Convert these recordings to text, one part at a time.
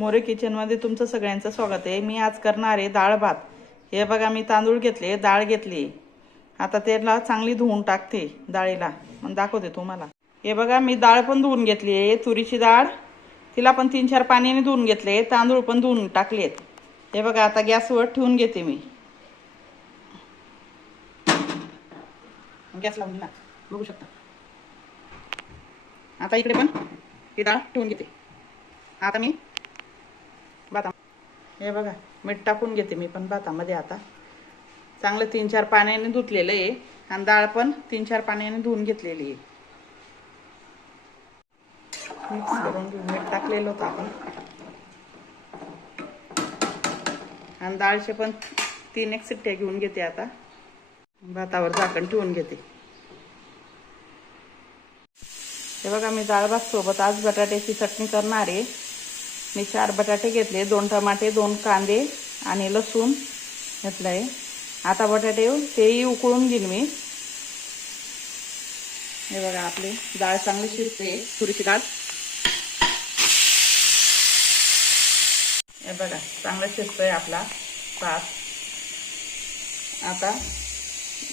मोरे किचनमध्ये तुमचं सगळ्यांचं स्वागत आहे। मी आज करणार आहे डाळ भात। हे बघा मी तांदूळ घेतले, डाळ घेतली। आता त्याला चांगली धुवून टाकते डाळीला, मग दाखवते तुम्हाला। हे बघा मी डाळ पण धुवून घेतली आहे, तुरीची डाळ। तिला पण 3-4 पाण्याने धुवून घेतले, तांदूळ पण धुवून टाकलेत। हे बघा आता गॅसवर ठेवून घेते मी। गॅस लावून घ्या, बघू शकता। आता इकडे पण ती डाळ ठेवून घेते। आता मी हे बघा मीठ टाकून घेते मी पण भातामध्ये। आता चांगलं 3-4 पाण्याने धुतलेलं आहे आणि डाळ पण 3-4 पाण्याने धुवून घेतलेली आहे। मिक्स करून मीठ टाकलेलं होतं आपण आणि डाळचे पण 3-1 शिट्ट्या घेऊन घेते। आता भातावर झाकण ठेवून घेते। हे बघा मी डाळ भात सोबत आज बटाट्याची चटणी करणार आहे। मी 4 बटाटे घेतले, 2 टमाटे, 2 कांदे आणि लसूण घेतलंय। आता बटाटे तेही उकळून घेईन मी। हे बघा आपली डाळ चांगली शिजते, तुरीची डाळ। हे बघा चांगलं शिजतोय आपला भात। आता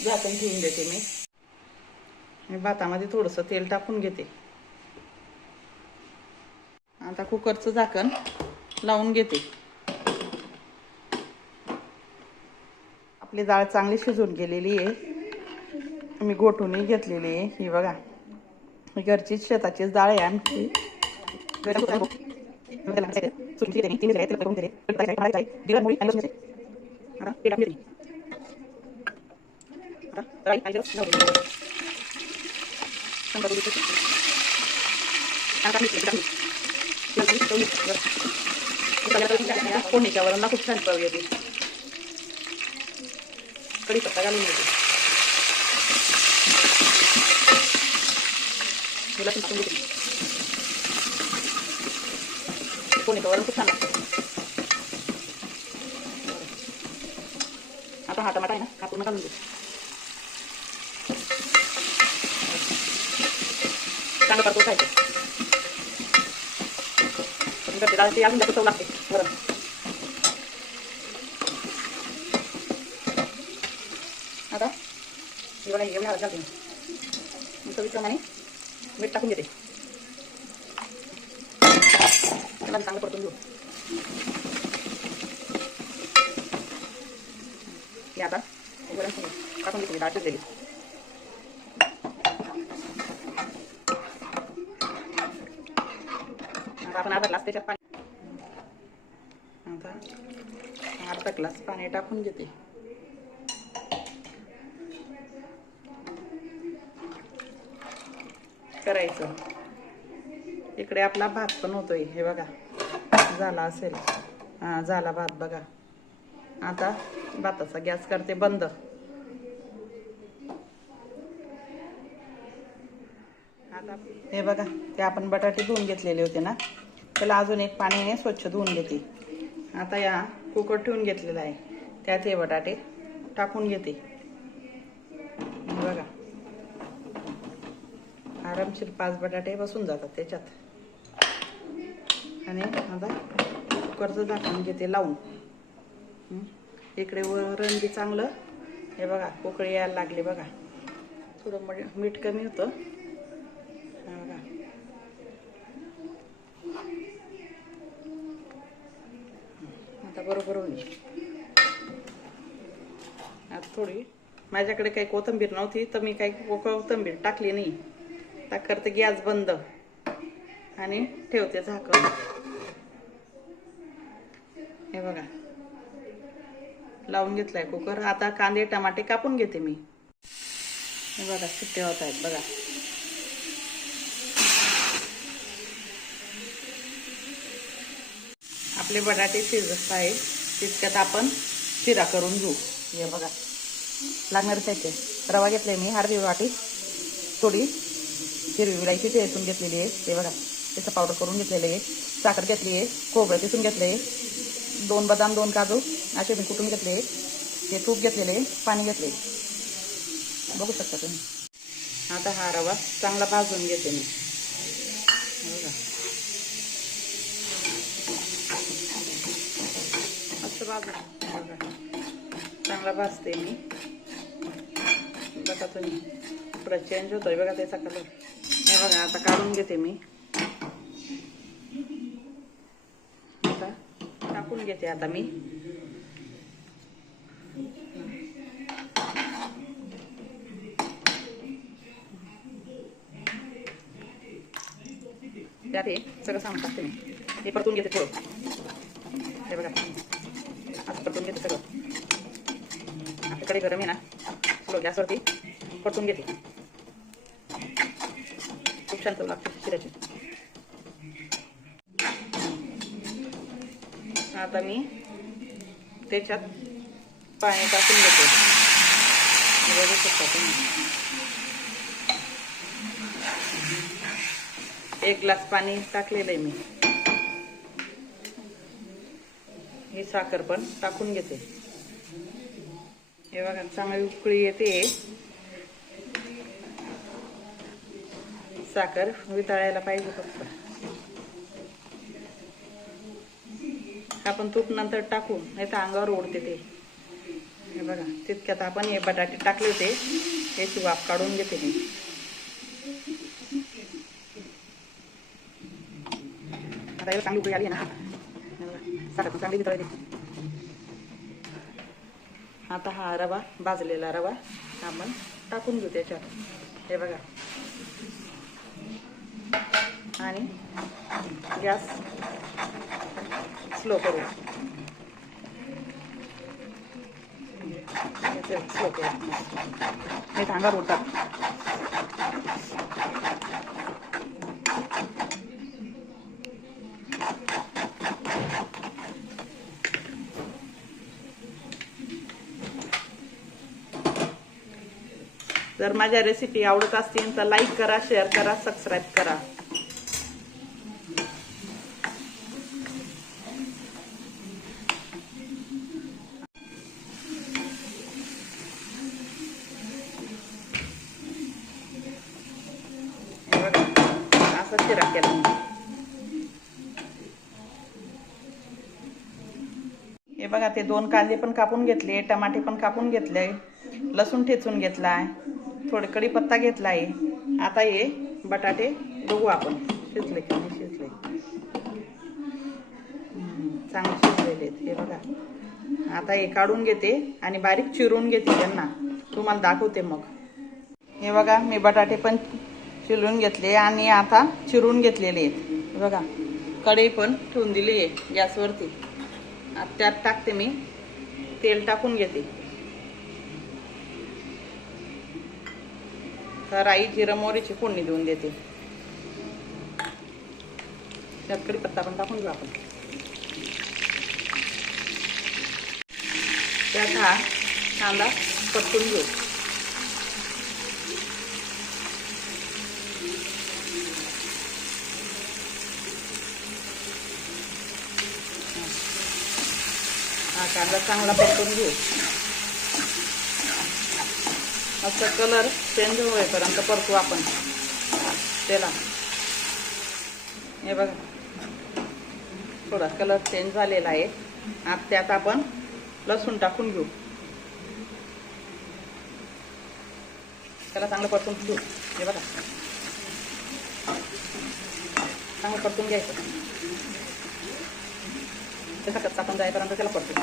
झाकण ठेवून देते मी भातामध्ये थोडंसं तेल टाकून घेते। आता कुकरचं झाकण लावून घेते। आपली डाळ चांगली शिजून गेलेली आहे। मी घोटूनही घेतलेली आहे। ही बघा घरचीच शेताचीच डाळ आहे आमची। फोडणीच्या वरणला खूप छान चव येते। कढीपत्ता घालून घेते। लसूण टाकून घेते। फोडणीचं वरण खूप छान लागतं। आता हा टमाटा आहे ना, हा पूर्ण घालून घेते। चांगलं परतून खायचं। डाळची अजून जास्त चव लागते वरण। आता ही बघा एवढी हळद घालते मी। चवीप्रमाणे मीठ टाकून घेते। त्याला चांगलं परतून घेऊ। हे आता वरण टाकून घेते मी डाळ शिजलेली। आपण अर्धा ग्लास त्याच्यात पाणी, आता अर्धा ग्लास पाणी टाकून घेते। करायचं इकडे आपला भात पण होतोय। हे बघा झाला असेल, हा झाला भात बघा। आता भाताचा गॅस करते बंद। आता हे बघा ते आपण बटाटे धुवून घेतलेले होते ना, त्याला अजून एक पाण्याने स्वच्छ धुवून घेते। आता या कुकर ठेवून घेतलेला आहे, त्यात हे बटाटे टाकून घेते। बघा आरामशीर 5 बटाटे बसून जातात त्याच्यात। आणि आता कुकरचं झाकण घेते लावून। इकडे वरण बी चांगलं हे बघा उकळी यायला लागली बघा। थोडं मीठ कमी होतं बघा। आता बरोबर होईल। आता थोडी माझ्याकडे काही कोथिंबीर नव्हती तर मी काही कोथिंबीर टाकली नाही। आता करते गॅस बंद आणि ठेवते झाकण। हे बघा लावून घेतलाय कुकर। आता कांदे टमाटे कापून घेते मी। हे बघा शिट्टे होत आहेत बघा। आपले बटाटे शिजत आहे तितक्यात आपण शिरा करून घेऊ। हे बघा लागणार साहित्य, रवा घेतलाय मी अर्धी वाटी, थोडी हिरवी विलायची ठेचून घेतलेली आहे। ते बघा त्याचं पावडर करून घेतलेलं आहे। साखर घेतली आहे, खोबरं किसून घेतलं आहे, 2 बदाम 2 काजू असे मी कुटून घेतले। हे तूप घेतलेले, पाणी घेतले, बघू शकता तुम्ही। आता हा रवा चांगला भाजून घेते मी। बघा बघा चांगला भाजते मी. बघा तुम्ही पुढे चेंज होतोय बघा त्याचा कलर. हे बघा आता काढून घेते मी. आता टाकून घेते आता मी. त्यात हे सगळं सामान टाकते मी. हे परतून घेते थोडं. हे बघा असं परतून घेते सगळं. आपल्याकडे गरम आहे ना स्लो गॅसवरती परतून घेते. खूप छान चव लागते शिऱ्याची. आता मी त्याच्यात पाणी टाकून घेते. बघू शकता तुम्ही. 1 ग्लास पाणी टाकलेलं आहे मी. ही साखर पण टाकून घेते. हे बघा चांगली उकळी येते. साखर वितळायला पाहिजे फक्त. आपण तूप नंतर टाकू नाही तर अंगावर ओढते ते. हे बघा तितक्यात आपण हे बटाटे टाकले होते याची वाफ काढून घेते मी. आता एवढं चांगली उकळी आली ना साखर पण चांगली वितळली. आता हा रवा भाजलेला रवा आपण टाकून घेऊ त्याच्यात. हे बघा आणि गॅस स्लो करू. स्लो करू. हे अंगावर उडतात. जर माझ्या रेसिपी आवडत असतील तर लाईक करा, शेअर करा, सबस्क्राईब करा. असा शिरा केला मी. हे बघा ते 2 कांदे पण कापून घेतले, टमाटे पण कापून घेतले, लसूण ठेचून घेतलाय, थोडे कढीपत्ता घेतलाय. आता हे बटाटे बघू आपण शिजले की नाही शिजले. चांगले शिजलेले आहेत हे बघा. आता हे काढून घेते आणि बारीक चिरून घेते त्यांना. तुम्हाला दाखवते मग. हे बघा मी बटाटे पण चिरून घेतले आणि आता चिरून घेतलेले आहेत. हे बघा कढई पण ठेवून दिली आहे गॅसवरती. आता त्यात टाकते मी. तेल टाकून घेते. तर राई जिरं मोहरीची फोडणी देऊन देते. त्यात कढीपत्ता पण टाकून घेऊ आपण. त्यात हा कांदा परतून घेऊ. हा कांदा चांगला परतून घेऊ. असं कलर चेंज होईपर्यंत परतू आपण त्याला. हे बघा थोडा कलर चेंज झालेला आहे. आता त्यात आपण लसूण टाकून घेऊ. त्याला चांगलं परतून घेऊ. हे बघा चांगलं परतून घ्यायचं. त्याचा कच्चा पण जाईपर्यंत त्याला परतू.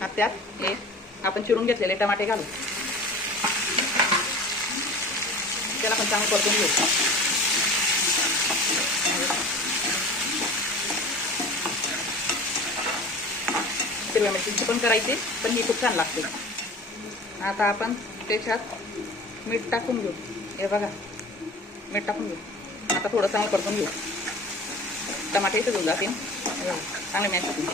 आता त्यात हे आपण चिरून घेतलेले टमाटे घालू. त्याला पण चांगलं परतून घेऊ. हिरव्या मिरचीची पण करायची पण ही खूप छान लागते. आता आपण त्याच्यात मीठ टाकून घेऊ. हे बघा मीठ टाकून घेऊ. आता थोडं चांगलं परतून घेऊ. टमाटे इथे जातील चांगले मॅच होतील.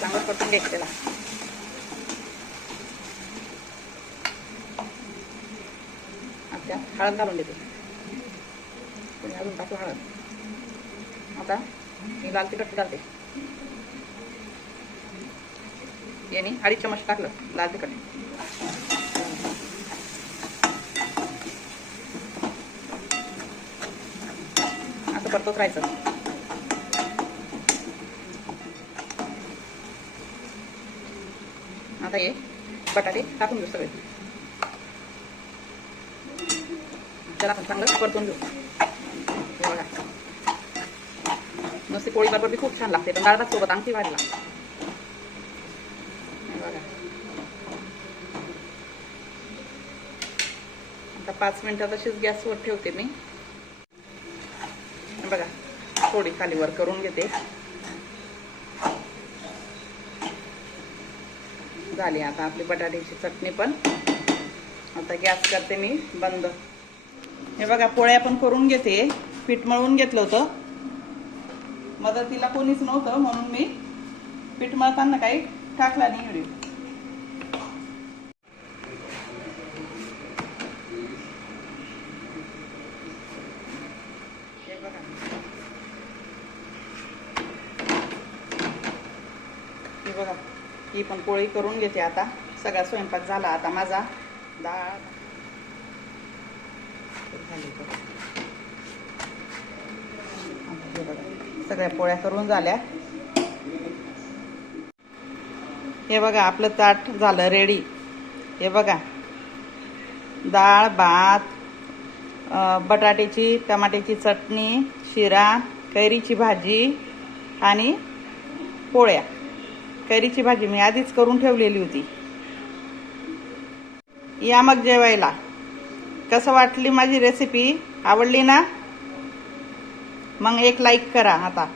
चांगलं परतून घ्यायचं त्याला. आता हळद घालून देते. कोणी अजून टाकू हळद. आता मी लाल तिखट घालते. याने 2.5 चमच टाकलं लाल तिखट. परतच राहायचं. आता हे बटाटे टाकून घेऊ सगळे. त्याला आपण चांगलं परतून घेऊ. हे बघा, नुसती पोळी बरोबर खूप छान लागते, पण डाळ भात सोबत आणखी भारी लागते. बघा, आता 5 मिनिटात अशीच गॅसवर ठेवते मी. बघा, थोडी खाली वर करून घेते. झाली आता आपली बटाट्याची चटणी पण. आता गॅस करते मी बंद. हे बघा, पोळ्या पण करून घेते. पीठ मळून घेतलं होतं, मदतीला कोणीच नव्हतं म्हणून मी पीठ मळताना काही टाकला नाही व्हिडिओ. हे बघा, हे बघा, ही पण पोळी करून घेते आता. सगळा स्वयंपाक झाला आता माझा. डाळ झाली. हे बघा, सगळ्या पोळ्या करून झाल्या. हे बघा, आपलं ताट झालं रेडी. हे बघा, डाळ भात, बटाट्याची टमाट्याची चटणी, शिरा, कैरीची भाजी आणि पोळ्या. कैरीची भाजी मी आधीच करून ठेवलेली होती. या मग जेवायला. कसं वाटली माझी रेसिपी? आवडली ना? मग एक लाईक करा आता.